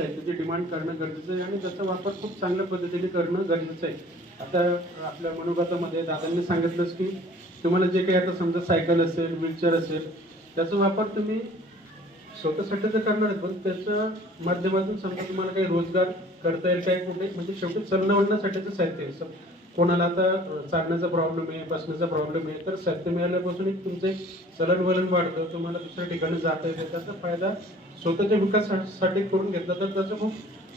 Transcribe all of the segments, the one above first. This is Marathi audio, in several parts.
साहित्याची डिमांड करणं गरजेचं आहे आणि त्याचा वापर खूप चांगल्या पद्धतीने करणं गरजेचं आहे. आता आपल्या मनोगतामध्ये दादांनी सांगितलंच की तुम्हाला जे काही आता समजा सायकल असेल व्हीलचेअर असेल त्याचा वापर तुम्ही स्वतःसाठी तर करणार पण त्याच्या माध्यमातून समजा तुम्हाला काही रोजगार करता येईल काही कुठे म्हणजे शेवटी चलनवलनासाठीचं साहित्य आहे. कोणाला आता चालण्याचा प्रॉब्लेम आहे बसण्याचा प्रॉब्लेम आहे तर सत्य मिळाल्यापासून एक तुमचे एक चलनवलन वाढतं. तुम्हाला दुसऱ्या ठिकाणी जाता येते. त्याचा फायदा स्वतःच्या विकासासाठी करून घेतला तर त्याचा खूप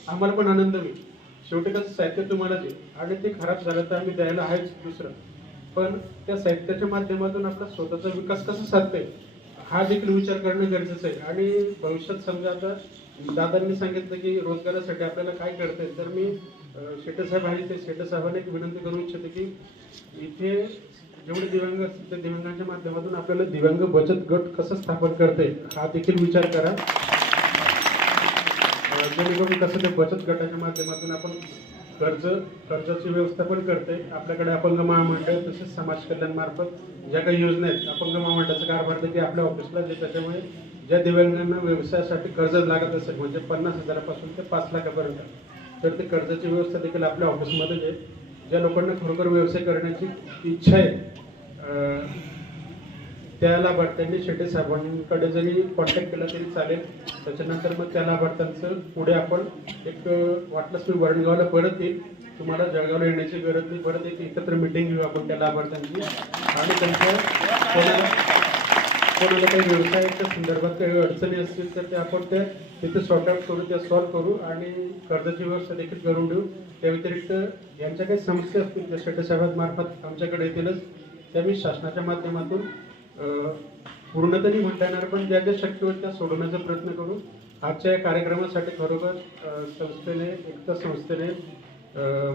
आम्हाला पण आनंद होईल शेवटी कसं साहित्य तुम्हाला जे आणि ते खराब झालं तर आम्ही द्यायला आहेच दुसरं. पण त्या साहित्याच्या माध्यमातून आपला स्वतःचा विकास कसा साधता येईल? हा देखील विचार करणं गरजेचं आहे. आणि भविष्यात समजा आता दादांनी सांगितलं की रोजगारासाठी आपल्याला काय करता येईल तर मी अं, आहे ते शेटसाहेबांना एक विनंती करू इच्छिते की इथे जेवढे दिव्यांग असतील त्या दिव्यांगांच्या माध्यमातून आपल्याला दिव्यांग बचत गट कसं स्थापन करता येईल हा देखील विचार करा. जेणेकरून कसं ते बचत गटाच्या माध्यमातून आपण कर्ज कर्जाची व्यवस्था पण करते. आपल्याकडे अपंग महामंडळ तसेच समाज कल्याण मार्फत ज्या काही योजना आहेत अपंग महामंडळाचा कारभार देखील आपल्या ऑफिसला जे त्याच्यामुळे ज्या दिव्यांगांना व्यवसायासाठी कर्ज लागत असेल म्हणजे पन्नास हजारापासून ते पाच लाखापर्यंत तर ते कर्जाची व्यवस्था देखील आपल्या ऑफिसमध्ये जे ज्या लोकांना खरोखर व्यवसाय करण्याची इच्छा आहे त्या लाभार्थ्यांनी शेटे साहेबांकडे जरी कॉन्टॅक्ट केला तरी चालेल. त्याच्यानंतर मग त्या लाभार्थ्यांचं पुढे आपण एक वाटलंच मी वरणगावला परत येईल. तुम्हाला जळगावला येण्याची गरज नाही. परत एक एकत्र मिटिंग घेऊ आपण त्या लाभार्थ्यांची आणि त्यांच्या कोणाला कोणाला काही व्यवसायाच्या संदर्भात काही अडचणी असतील तर ते आपण त्या तिथे सॉर्ट आउट करू त्या सॉल्व्ह करू आणि कर्जाची व्यवस्था देखील करून देऊ. त्या व्यतिरिक्त यांच्या काही समस्या असतील त्या शेटे साहेबांमार्फत आमच्याकडे येतीलच. त्या मी शासनाच्या माध्यमातून पूर्ण तरी म्हणता येणार पण ज्या ज्या शक्य होईल त्या सोडवण्याचा प्रयत्न करू. आजच्या या कार्यक्रमासाठी खरोखर संस्थेने एकता संस्थेने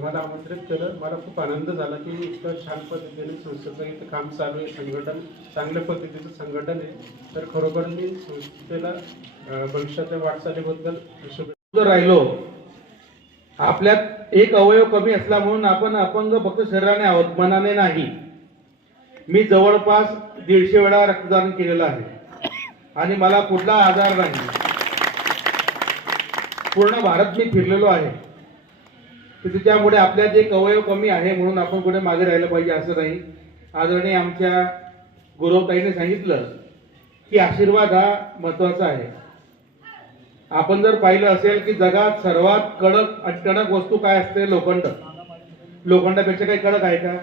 मला आमंत्रित केलं. मला खूप आनंद झाला की इतकं छान पद्धतीने संस्थेचं इथं काम चालू आहे. संघटन चांगल्या पद्धतीचं संघटन आहे. तर खरोखर मी संस्थेला भविष्याच्या वाटचालीबद्दल राहिलो. आपल्यात एक अवयव कमी असला म्हणून आपण अपंग फक्त शरीराने आहोत मनाने नाही. मी जवळपास दीडशे वेळा रक्तदान केलेलं आहे. आणि मला कुठला आजार नाही. पूर्ण भारत मी फिरलेलो आहे. तर त्यामुळे आपल्या जे अवयव कमी आहे म्हणून आपण कुठे मागे राहिलं पाहिजे असं नाही. आदरणीय आमच्या गुरवताईने सांगितलं की आशीर्वाद हा महत्त्वाचा आहे. आपण जर पाहिलं असेल की जगात सर्वात कडक आणि वस्तू काय असते लोखंड? लोखंडापेक्षा काही कडक आहे का?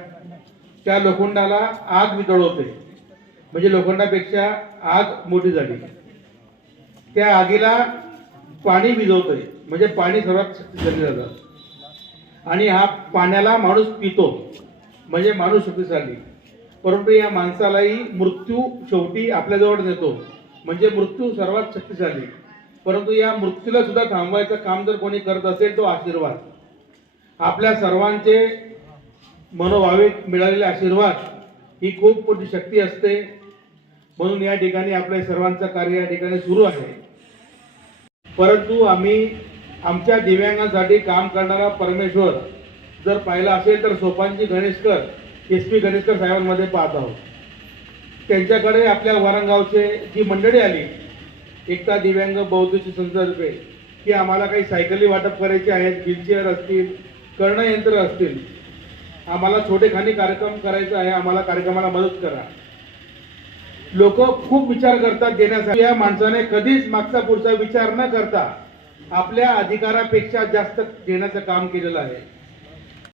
त्या लोखंडाला आग विदळवते. म्हणजे लोखंडापेक्षा आग मोठी झाली. त्या आगीला पाणी विझवतंय. म्हणजे पाणी सर्वात शक्तिशाली जातं आणि हा पाण्याला माणूस पितो. म्हणजे माणूस शक्तिशाली. परंतु या माणसालाही मृत्यू शेवटी आपल्याजवळ नेतो. म्हणजे मृत्यू सर्वात शक्तिशाली. परंतु या मृत्यूला सुद्धा थांबवायचं काम जर कोणी करत असेल तो आशीर्वाद. आपल्या सर्वांचे मनोभावे मिळालेले आशीर्वाद ही खूप मोठी शक्ती असते. म्हणून या ठिकाणी आपल्या सर्वांचं कार्य या ठिकाणी सुरू आहे. परंतु आम्ही आमच्या दिव्यांगांसाठी काम करणारा परमेश्वर जर पाहिला असेल तर सोपानजी गणेशकर एस पी गणेशकर साहेबांमध्ये पाहत आहोत. त्यांच्याकडे आपल्या वारंगावचे जी मंडळी आली एकता दिव्यांग बौद्धची संस्थातर्फे की आम्हाला काही सायकली वाटप करायचे आहेत व्हीलचेअर असतील कर्णयंत्र असतील आम्हाला छोटेखानी कार्यक्रम करायचा आहे आम्हाला कार्यक्रमाला मदत करा. लोक खूप विचार करतात देण्यासाठी. या माणसाने कधीच मागचा पुढचा विचार न करता आपल्या अधिकारापेक्षा जास्त देण्याचं काम केलेलं आहे.